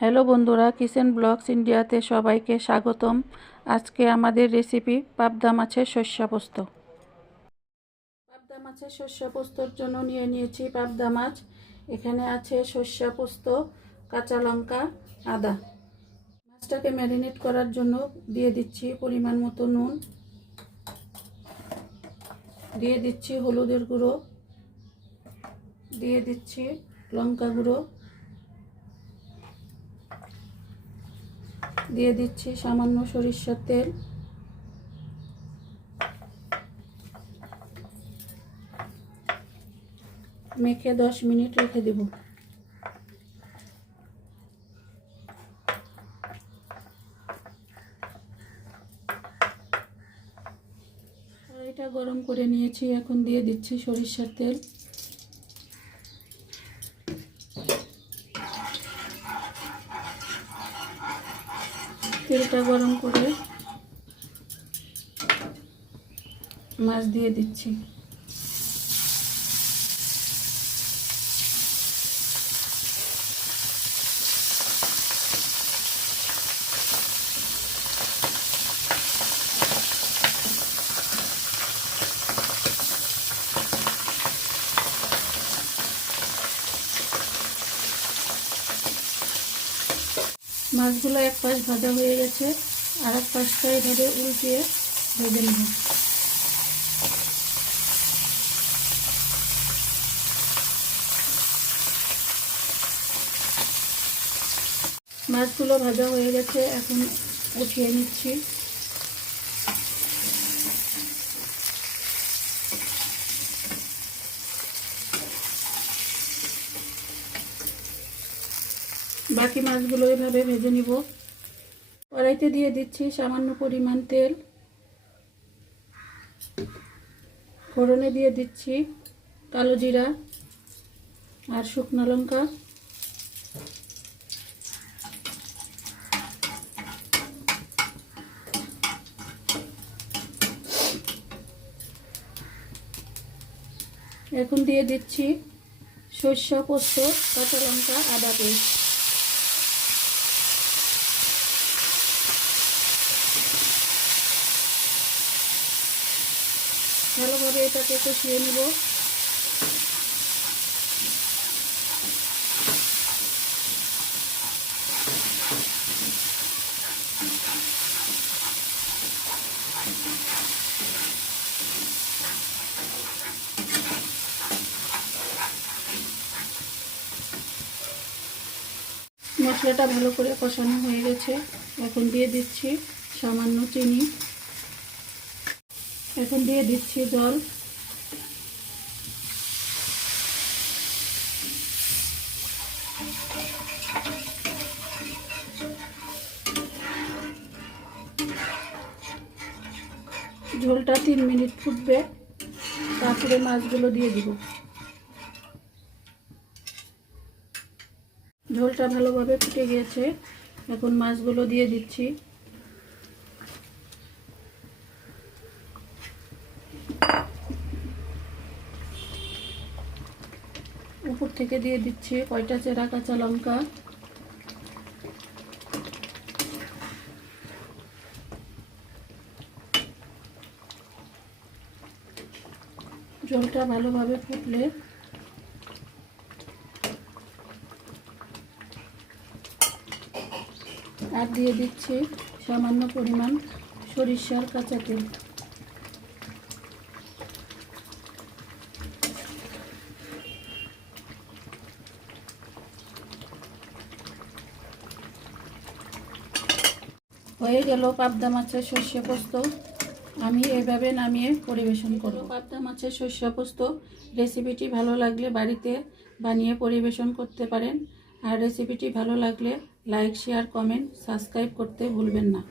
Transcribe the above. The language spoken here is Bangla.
হ্যালো বন্ধুরা, কিচেন ব্লগস ইন্ডিয়াতে সবাইকে স্বাগতম। আজকে আমাদের রেসিপি পাবদা মাছের শস্য পাবদা মাছের শস্য পোস্তর জন্য নিয়ে নিয়েছি পাবদা মাছ। এখানে আছে শস্য পোস্ত, কাঁচা লঙ্কা, আদা। মাছটাকে ম্যারিনেট করার জন্য দিয়ে দিচ্ছি পরিমাণ মতো নুন। দিয়ে দিচ্ছি হলুদের গুঁড়ো। দিয়ে দিচ্ছি লঙ্কা গুঁড়ো। দিয়ে দিচ্ছি সামান্য সরিষার তেল। মেখে দশ মিনিট রেখে দেব। এটা গরম করে নিয়েছি, এখন দিয়ে দিচ্ছি সরিষার তেল। তেলটা গরম করে মাছ দিয়ে দিচ্ছি। মাছগুলো এক পাশ ভাজা হয়ে গেছে, আর এক পাশটা এভাবে উল্টিয়ে ভেজে নেব। মাছগুলো ভাজা হয়ে গেছে, এখন উঠিয়ে নিচ্ছি। বাকি মাছগুলো এভাবে ভেজে নিব। কড়াইতে দিয়ে দিচ্ছি সামান্য পরিমাণ তেল। ফোড়নে দিয়ে দিচ্ছি কালো জিরা আর শুকনো লঙ্কা। এখন দিয়ে দিচ্ছি সর্ষে পোস্ত, কাঁচা লঙ্কা, আদা পেস্ট। ভালোভাবে এটাকে কষিয়ে নেব। মশলাটা ভালো করে কষানো হয়ে গেছে। এখন দিয়ে দিচ্ছি সামান্য চিনি। এখন দিয়ে দিচ্ছি জল। ঝোলটা তিন মিনিট ফুটবে, তারপরে মাছগুলো দিয়ে দিব। ঝোলটা ভালোভাবে ফুটে গিয়েছে, এখন মাছগুলো দিয়ে দিচ্ছি। উপর থেকে দিয়ে দিচ্ছি কয়টা চেরা কাঁচা লঙ্কা জলটা ভালোভাবে ফুটলে আর দিয়ে দিচ্ছি সামান্য পরিমাণ সরিষার কাঁচা তেল। হয়ে গেল পাবদা মাছের শস্য পোস্ত। আমি এভাবে নামিয়ে পরিবেশন করব। পাবদা মাছের শস্য পোস্ত রেসিপিটি ভালো লাগলে বাড়িতে বানিয়ে পরিবেশন করতে পারেন। আর রেসিপিটি ভালো লাগলে লাইক, শেয়ার, কমেন্ট, সাবস্ক্রাইব করতে ভুলবেন না।